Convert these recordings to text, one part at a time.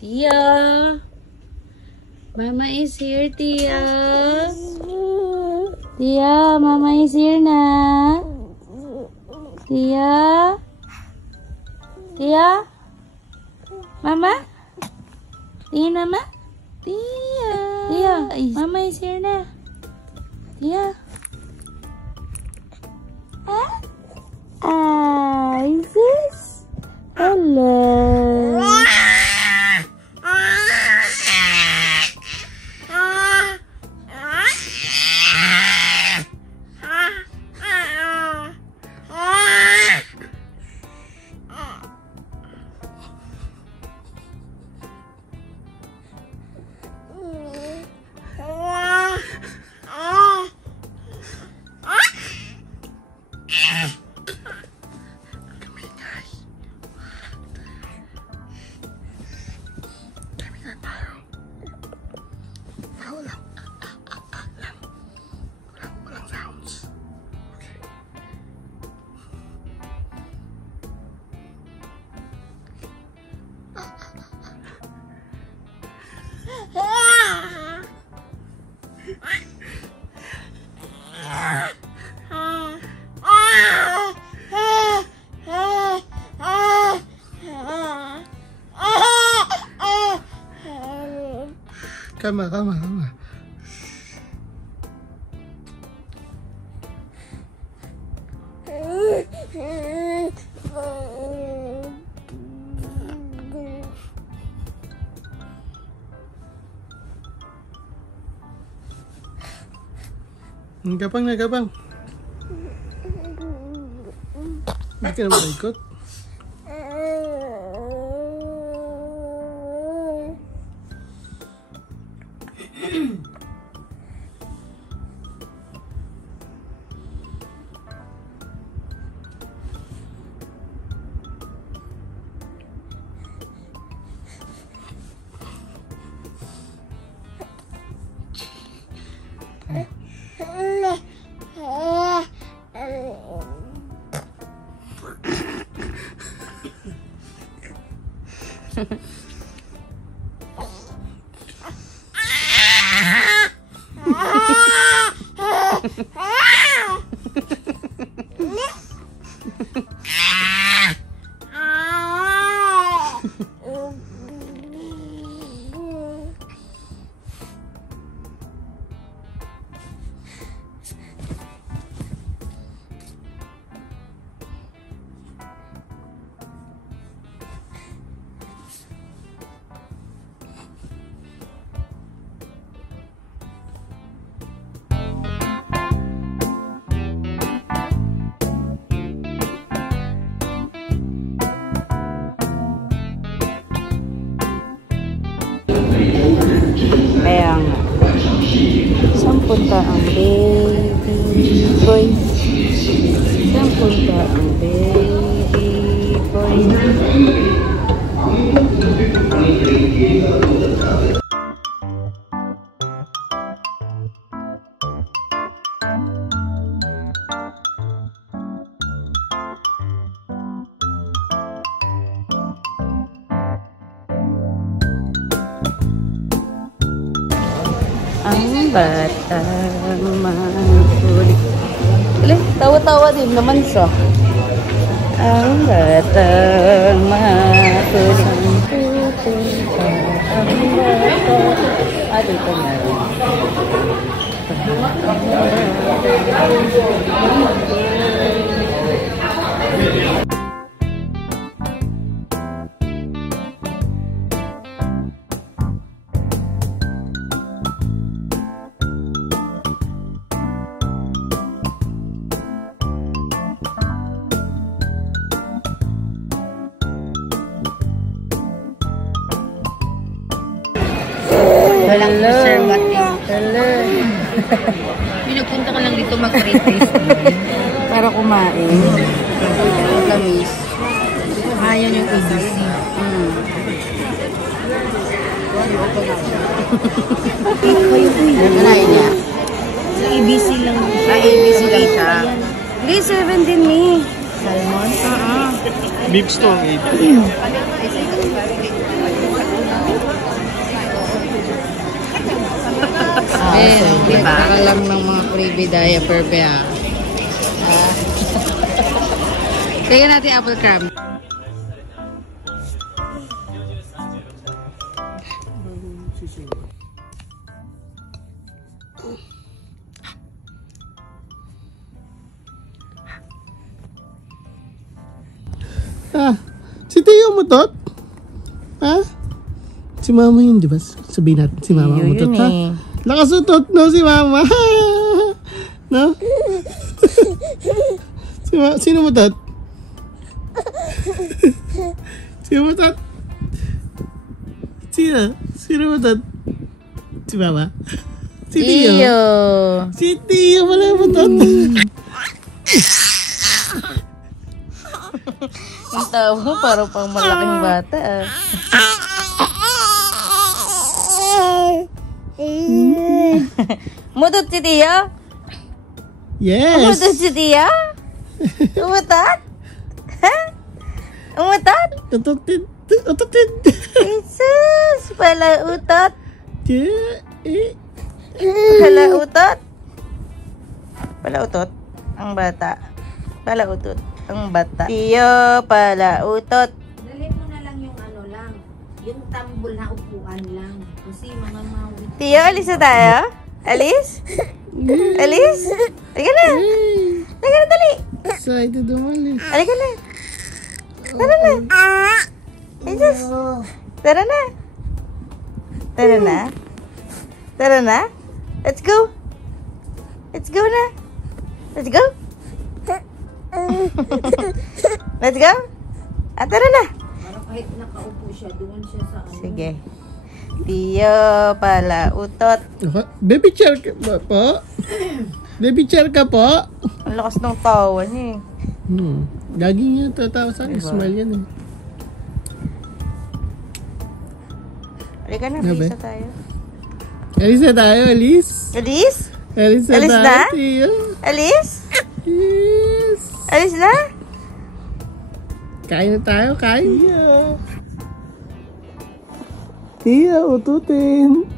Tia. Mama is here, Tia. Tia, Mama is here na. Tia. Tia. Mama? Tingin, Mama? Tia. Tia, Mama is here na. Tia. Isis. Hello. Calma. Gapang. Hindi ka naman ikot. Kaya nga. Saan punta ang baby boy? Saan punta ang baby boy? Ang batang makulit. Tawa-tawa din naman siya. Ang batang makulit. Ang batang... dito na rin. Walang preservative. Hello. Pinagpunta ka lang dito mag-retest. Para kumain. Ang lamis. Ayan yung ABC. Kanain niya. Sa ABC lang. Sa ABC lang siya. Hindi, 7 din ni. Salmon? Beef store 8. Diba? Baka lang ng mga freebie diaper pa. Kaya natin apple crumb. Si Tio mo, Tot? Ha? Si Mama yun, di ba? Sabihin natin si Mama mo, Tot, ha? Lakas o, Tot, no? Si Mama. No? Sino mo, Tot? Sino mo, Tot? Sino mo, Tot? Si Mama? Si Tio? Si Tio, wala mo, Tot. Ang tao mo, parang pang malaking bata. Umutot si Tio? Yes. Umutot si Tio? Umutot? Ha? Umutot? Ututin. Jesus! Pala utot? Pala utot? Pala utot? Ang bata. Pala utot. Ang bata. Tio, pala utot. Dali mo na lang yung ano lang. Yung tambol na upuan lang. Kasi mga mawi. Tio, alis na tayo? Alis? Alis? Halika na. Halika na, dali. Excited umalis. Halika na. Tara na. Jesus. Tara na. Tara na. Tara na. Let's go. Let's go na. Let's go. Let's go. Tara na. Parang kahit nakaupo siya, doon siya sa ano. Sige. Tio, pala utot. Baby chair ka po? Baby chair ka po? Ang lakas ng tawa niya eh. Gaging yan, tatawa sa akin. Smile yan eh. Halika na, Gabi. bisa tayo. Alis na tayo, Alis. Alis? Alis na Alis tayo, na? Tio. Alis? Yes. Alis na? Kain na tayo, kain. Tio, ututin.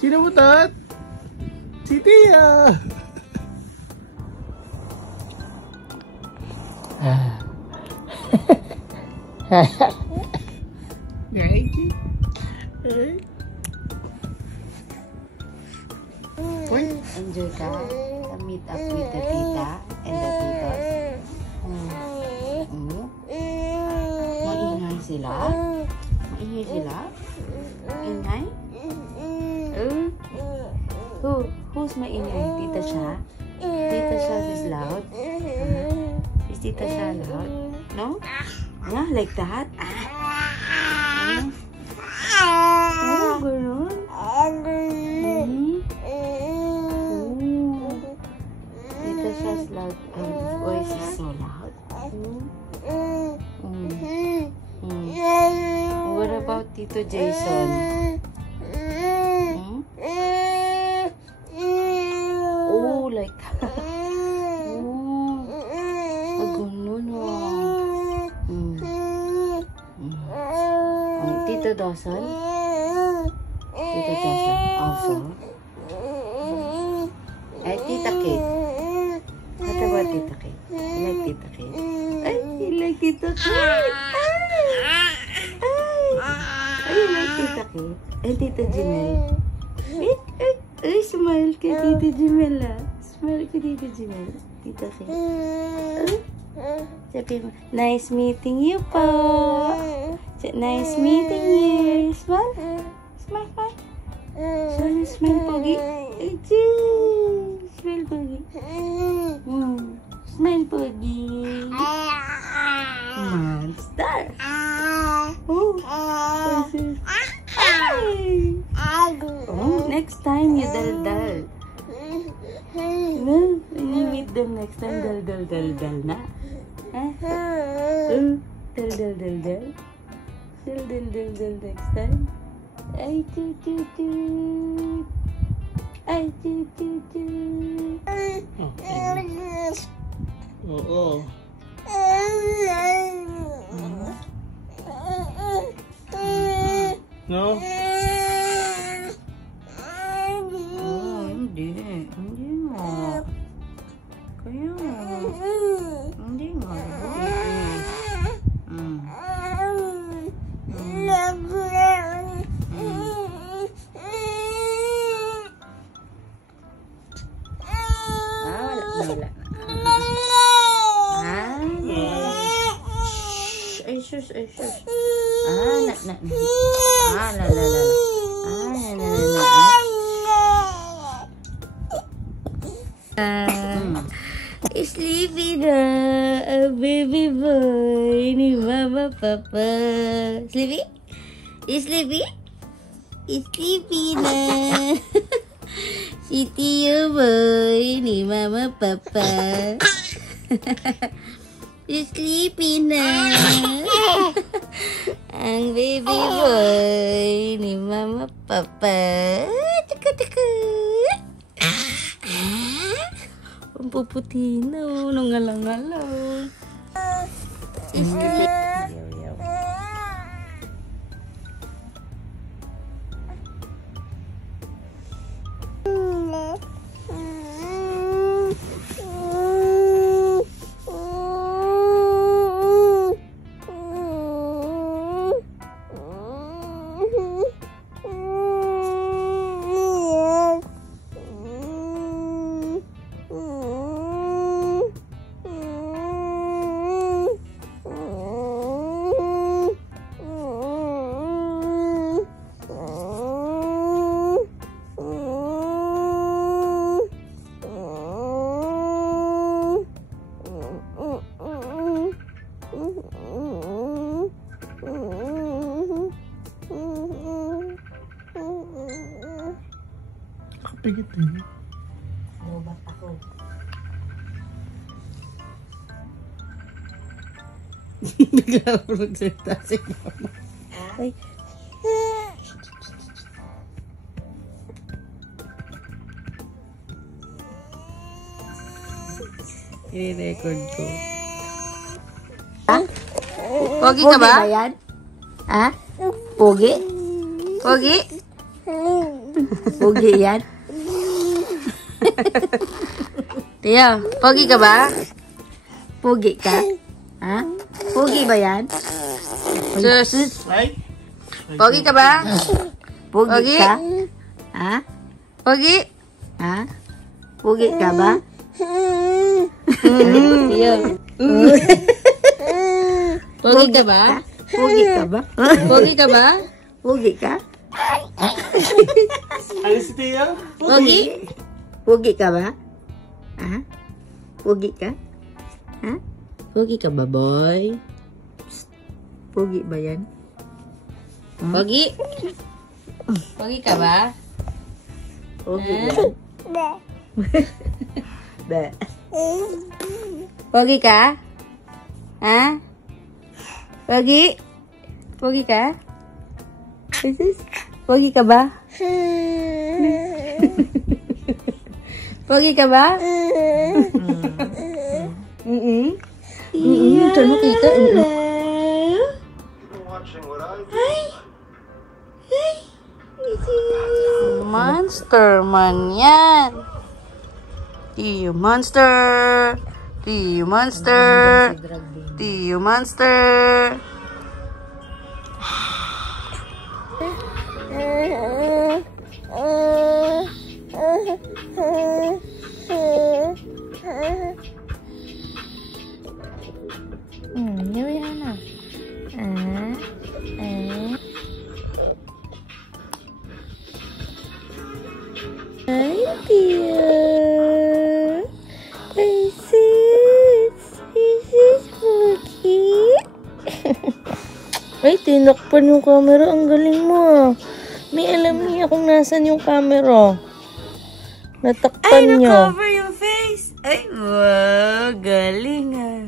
Sino mo, Tot? Si Tio. Enjoy ka? Meet up with the tita and the titos? Maingay sila? Maingay sila? Ingay? Who's maingay? Tita siya? Tita siya is loud? Is tita siya loud? No? Yeah, like that? Oh, ganun? Tita siya's loud. Voice is so loud. What about Tito Jason? Oh, like that. Ganun. Tito Dawson? Tito Dawson also? Tita Kate. What about Tita Kate? You like Tita Kate? Ay, you like Tita Kate? Ay, you like Tita Kate? Ay, Tita Jimel. Ay, smile kay Tita Jimel ah. Smile kay Tita Jimel. Tita Kate. Sabi mo, nice meeting you po. Nice meeting you. Smile. Smile, smile. Smile, smile, Pogi. Smile, Pogi. Smile, Pogi. Monster. Oh, next time you dal-dal. No, when you meet them next time, dal-dal-dal-dal na. Dal-dal-dal-dal. Dal-dal-dal-dal next time. Ay, toot-toot-toot. Ay, toot-toot-toot. Oo. No? Oh, hindi. Hindi nga. Kaya nga. Hindi nga. Wala. Ay, sus. Sleepy na, baby boy ni mama papa. Sleepy? Sleepy? Sleepy na. Si Tio boy ni mama papa. Sleepy na. Ang baby boy ni mama papa. Taka. Ang puputi na, nung ngalang-ngalaw. Kapigit eh. Lobat ako. Nagkakaprogsalita si mama. Ay. I-record ko. Pogi ka ba? Yan? Ha? Pogi? Pogi? Pogi yan? Tio, pogi ka ba? Pogi ka? Ha? Pogi ba yan? Sus! Right? Pogi ka ba? Pogi ka? Ha? Pogi? Ha? Pogi ka ba? Tio. Pogi ka ba? Pogi ka ba? Pogi ka ba? Pogi ka? Ano si Tia? Pogi? Pogi ka ba? Ha? Pogi ka? Ha? Pogi ka ba, boy? Psst. Pogi ba yan? Pogi? Pogi ka ba? Pogi yan? Ba? Pogi ka? Ha? Pogi? Pogi ka? Pogi ka ba? Pogi ka ba? Ito mo kita. Monster man yan. Tio Monster. Tio Monster. Tio Monster. Rihanna. Hi, dear. Is this Pookie? Ay, tinakpan yung camera. Ang galing mo, ah. May alam niya kung nasan yung camera. Natakpan niya. Ay, na-cover yung face. Ay, wow. Galing, ah.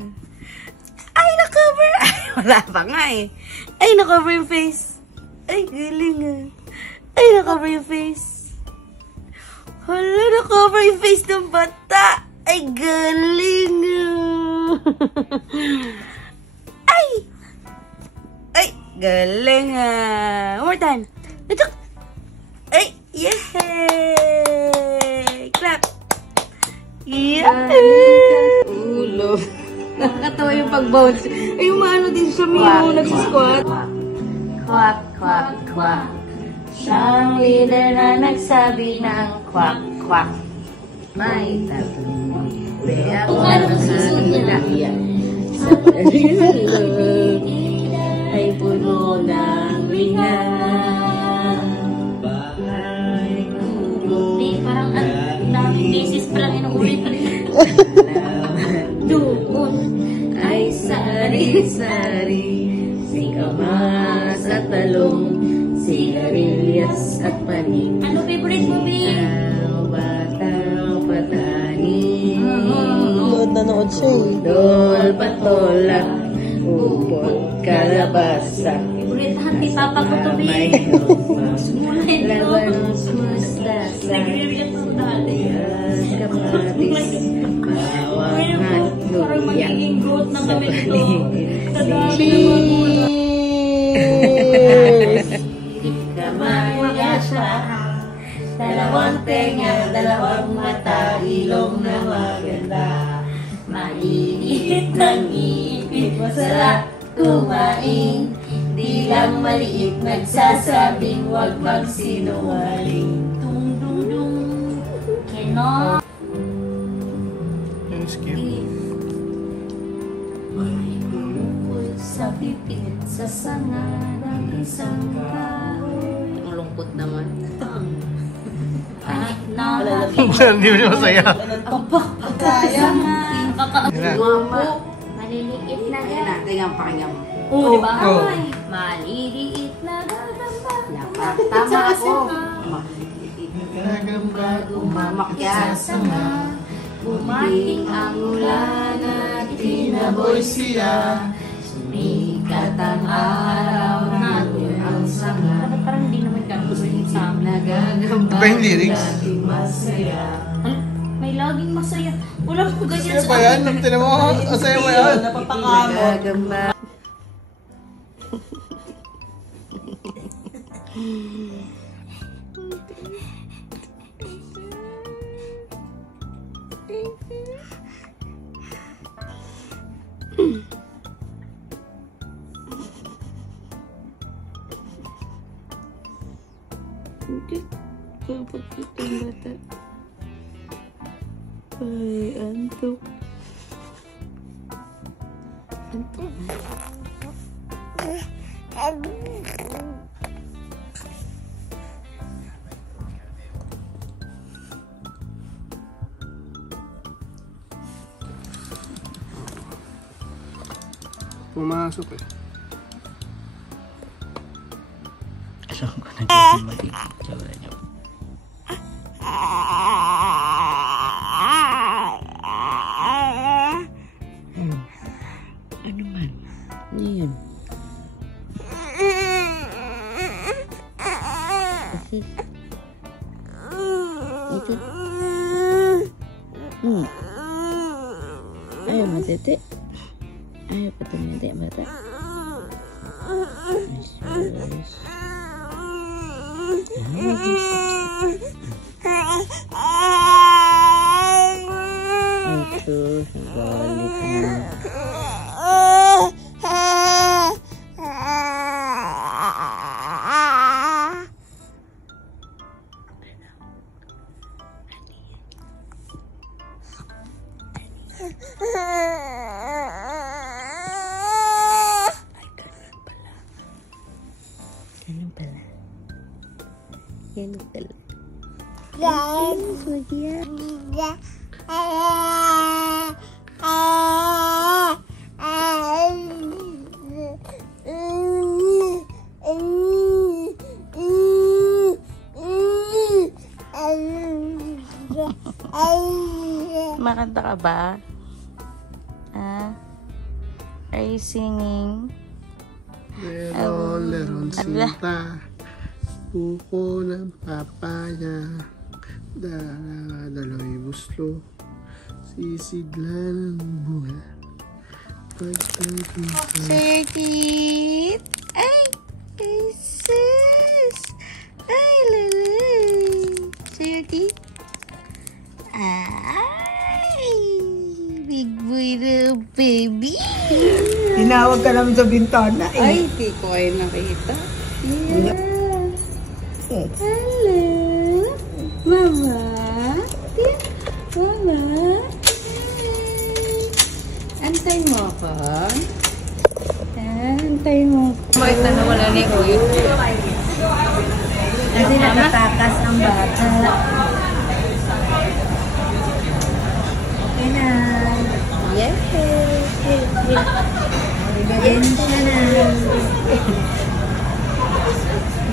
Ay, na-cover. Ay, wala pa nga, eh. Ay, na-cover yung face. Ay, galing, ah. Ay, na-cover yung face. Hala, na-cover yung face ng bata. Ay, galing, ah. Ay! Ay, galing, ah. One more time. Ito! Ay! Yay! Clap! Yeah! Ulo. Nakakatawa yung pag-bounce. Ay, yung maano din siya, Mio, nagsisquat. Quack, quack, quack. Siyang leader na nagsabi ng quack, quack. May tatlong kaya ako sa kanila. Sa kanila ay puno ng ringan. Bahay kubo. Parang daming beses pa lang inuulit pa rin. Doon ay sari-sari, si kamas at talong, sigarilyas at panig. Ano favorite mo, Bi? Ang batang patani, Nanood siya eh. dol patola, upot kalabasa. Favorite lahat ni Papa ko to, Bi. May Mulay to. labanos mustasa, Nagre-react ako dati. kamatis, bawang at Parang luya. magiging growth na kami ito. Kadami Cheers! Kamaya siya, dalawang tenga, dalawang mata, ilong na maganda. Mainit ng ipit, masarap kumain. Di lang maliit, nagsasabing huwag magsinungaling. Dung dung dung. Keno. Yung skip. May bumukol sa pipit, sa sanga ng isang kahoy. Ang lungkot naman. Kahit na. Hindi mo siya masaya. Kaya nga. Yan na. Maliliit na Ayan na, tingnan pakinggan mo. Oo, di ba? Oh. Ay, maliliit na gagamba. Tama ako. Gagamba. Umakyat sa nga. Bumating ang ulan at Tinaboy siya. sumikat ang araw natin ang sanga. Parang hindi naman gagawin sa amin. Nagagamba Iba yung lyrics. laging masaya. May laging masaya. Walang po ganyan Masaya ba yan? Tinan mo, masaya ba yan? Nagagamba. Kapag itong bata. Ay, antok. Antok. Pumasok eh. Saan ko nagkakamali? Sabi niyo. Ano man? Ano yun? Kasi... Ito. Ayaw matete. Ayaw pa tumete bata. Ito, balik na. Ganun pala. Ganun pala. Ganun pala. Makanta ka ba? Are you singing? Leron sinta. Buko ng papaya. Daloy buslo. Sisigla ng bunga. Pagtagumpay. Circuit! Ay! Ay, sis! baby. Tinawag ka namin sa bintana eh. Ay, di ko kayo nakita. Yeah. Hello. Mama. Mama. Antay mo ako. Antay mo. Bakit na nawala ni Kuya? Kasi nakatakas ang bata. Okay na. Yes. Bigyan siya na.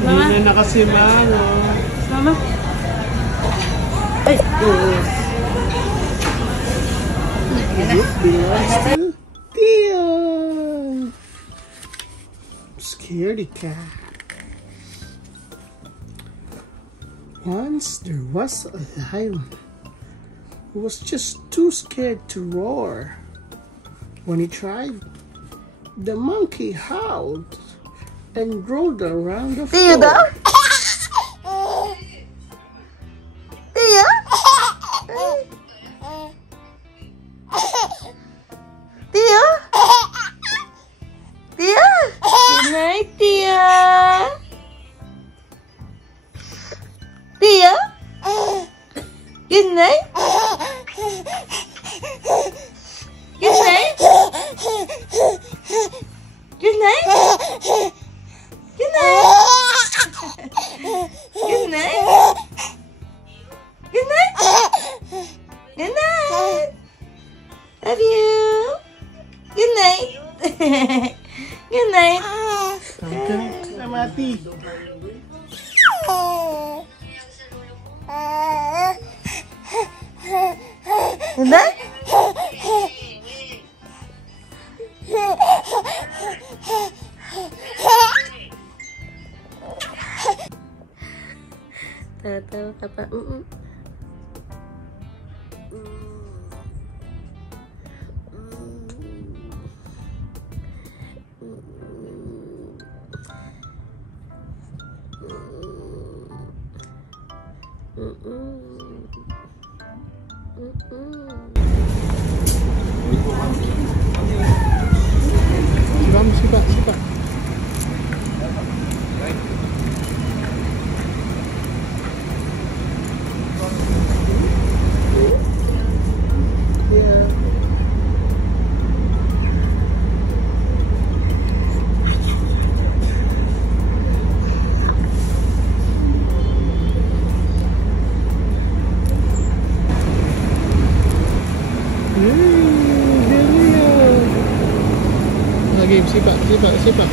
Hindi na nakasimango. Mama. Ay, Tio! Scaredy cat. Once there was a lion who was just too scared to roar. When he tried, the monkey howled and rolled around the floor. Tia? Tia? Tia? Good night, Tia. Tia? Good night. Good night. Good night. Good night. Good night. Good night. Good night. Love you. Good night. Good night. Mati. Good night. Tawa ka pa. Sipa. Lagi sipa.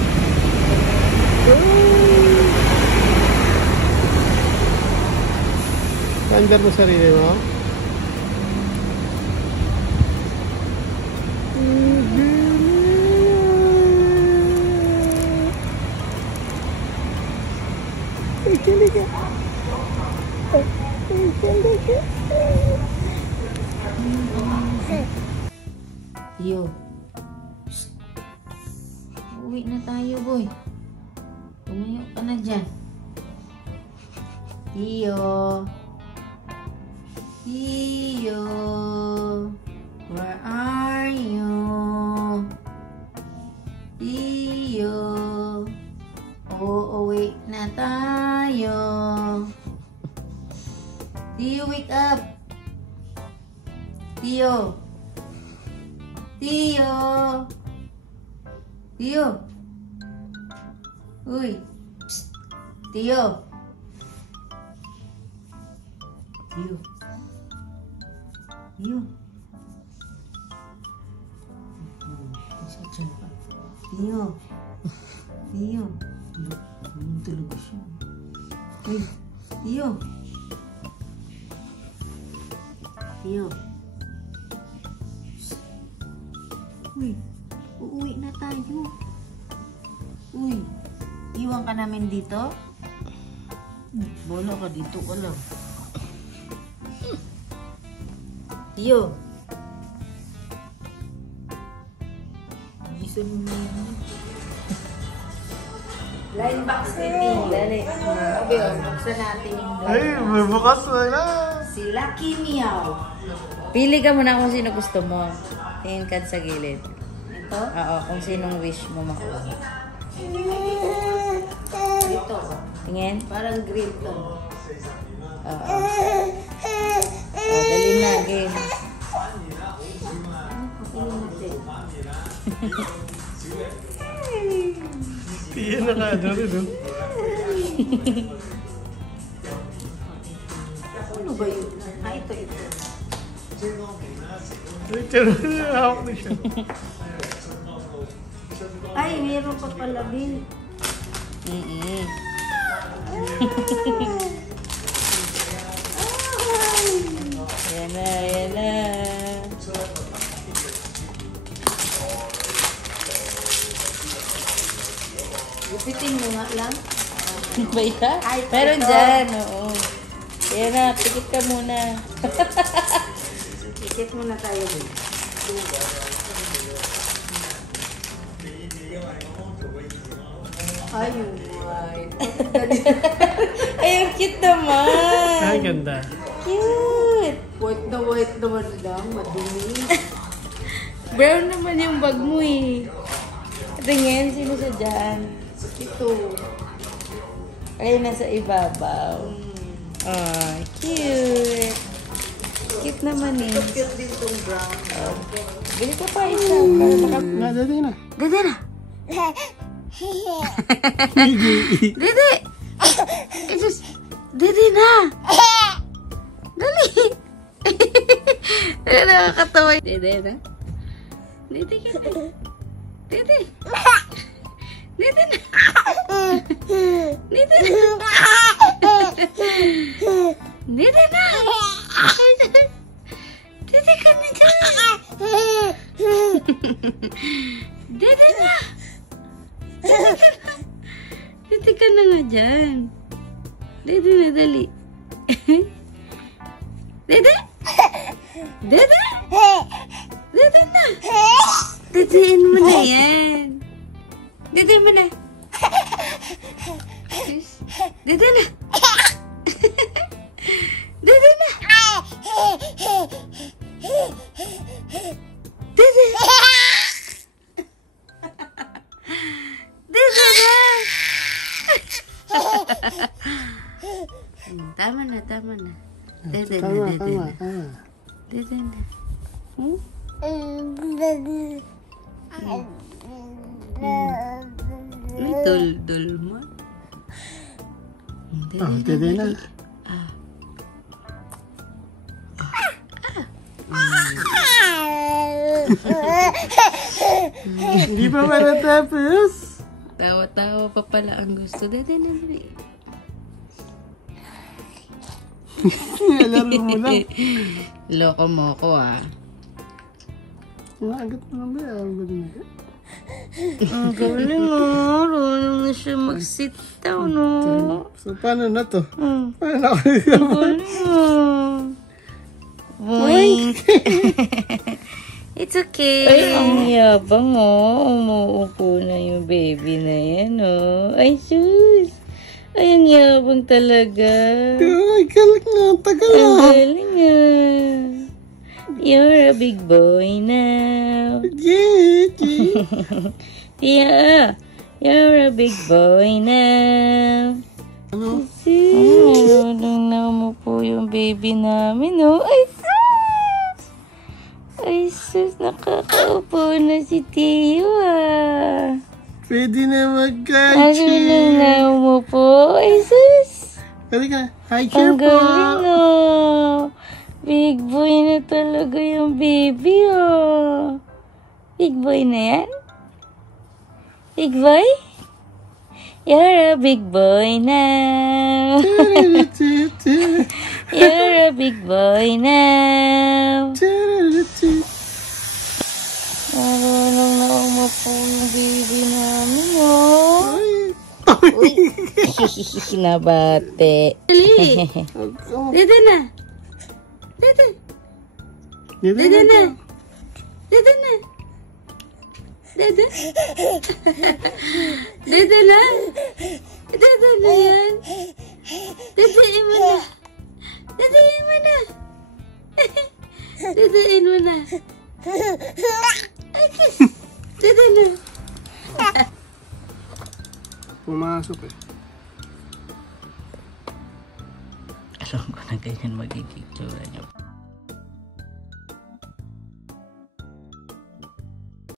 Andar mo sarili mo. Yo. Uwi na tayo, boy. Tumayo ka na dyan. Tio. Tio. Where are you? Tio. Uuwi na tayo. Tio, wake up. Tio. Tio. Tio. Uy. Psst. Tio. Tio. Tio. Isa dyan pa. Tio. Tio. Tulog siya. Uy. Tio. Tio. Uy. Uuwi na tayo. Uy. Iwan ka namin dito? Bola ka dito ka lang. Tio. Gisun mo yun. Line box ni Tio. Dali. Okay, buksan natin yung door. Ay, may bukas na lang. Si Lucky Meow. Pili ka muna kung sino gusto mo. Tingin ka sa gilid. Ito? Oo, kung sinong wish mo makuha. Ito. Tingin? Parang green to. Oo. Oh, dali na, game. Iyan na nga doon, no? Ano ba yun? Ah, ito. Pero hawak na siya. Ay, meron pa pala, Bill. Ayan na, ayan na. Gupitin mo nga lang. Ba yan? Ay, Meron ito. dyan, oo. Ayan na, pikit ka muna. Ikit muna tayo, Bill. Ay, white. Ay, ang cute naman. Ay, ganda. Cute. White naman lang. Madumi. Brown naman yung bag mo eh. Tingin, sino sa dyan? Ito. Ay, nasa ibabaw. Ah, cute. Cute naman eh. Cute din tong brown. Bili ka pa isa. Para maka... Na, dali na. Dede na! Dede! Jesus! Dede na! Dali! Nakakatawa. Dede na? Dede ka na. Dede! Dede na! Dede na! Dede na! Dede ka na dyan! Dede na! Dede ka na nga dyan. Dede na, dali. Dede? Dede? Dede na! Dedein mo na yan. Dede mo na. Dede na. Dede na. Dede. Dede na. Tama na, tama na. Dede na, dede na. Dede na. May dul-dul mo. Dede na. Hindi pa matatapos. Tawa-tawa pa pala ang gusto. Dede na, dede. Laro mo lang. Loko mo ko ah. Agad mo lang ba? Agad mo. Ang galing oh. Marunong na siya mag-sit down oh. So, paano na to? Paano na ako? Ang galing oh. Boing. It's okay. Ay, ang yabang oh. Umuupo na yung baby na yan oh. Ay, sus. Ay, ang yabang talaga. Ay, galing na. Tagal na. Ang galing ah. You're a big boy now. Yeah. You're a big boy now. Ano? Marunong na umupo yung baby namin, oh. Ay, sus! Ay, sus! Nakakaupo na si Tio, ah. Pwede na Marunong mag-gachi. na umupo. Ay, sus! Galing ka. Hi, care Ang po. galing, oh. Big boy na talaga yung baby, oh. Big boy na yan? Big boy? You're a big boy now. You're a big boy now. Marunong na umupo yung baby namin, oh. Uy, nabate. Dali. Dede na. Dede. Dede na. Dede na. Dede. Dede na. Dede na yan. Dede mo na. Duduin mo na. Duduin mo na. Duduin na. Pumasok eh. Alam ko na ganyan magiging tsura niyo.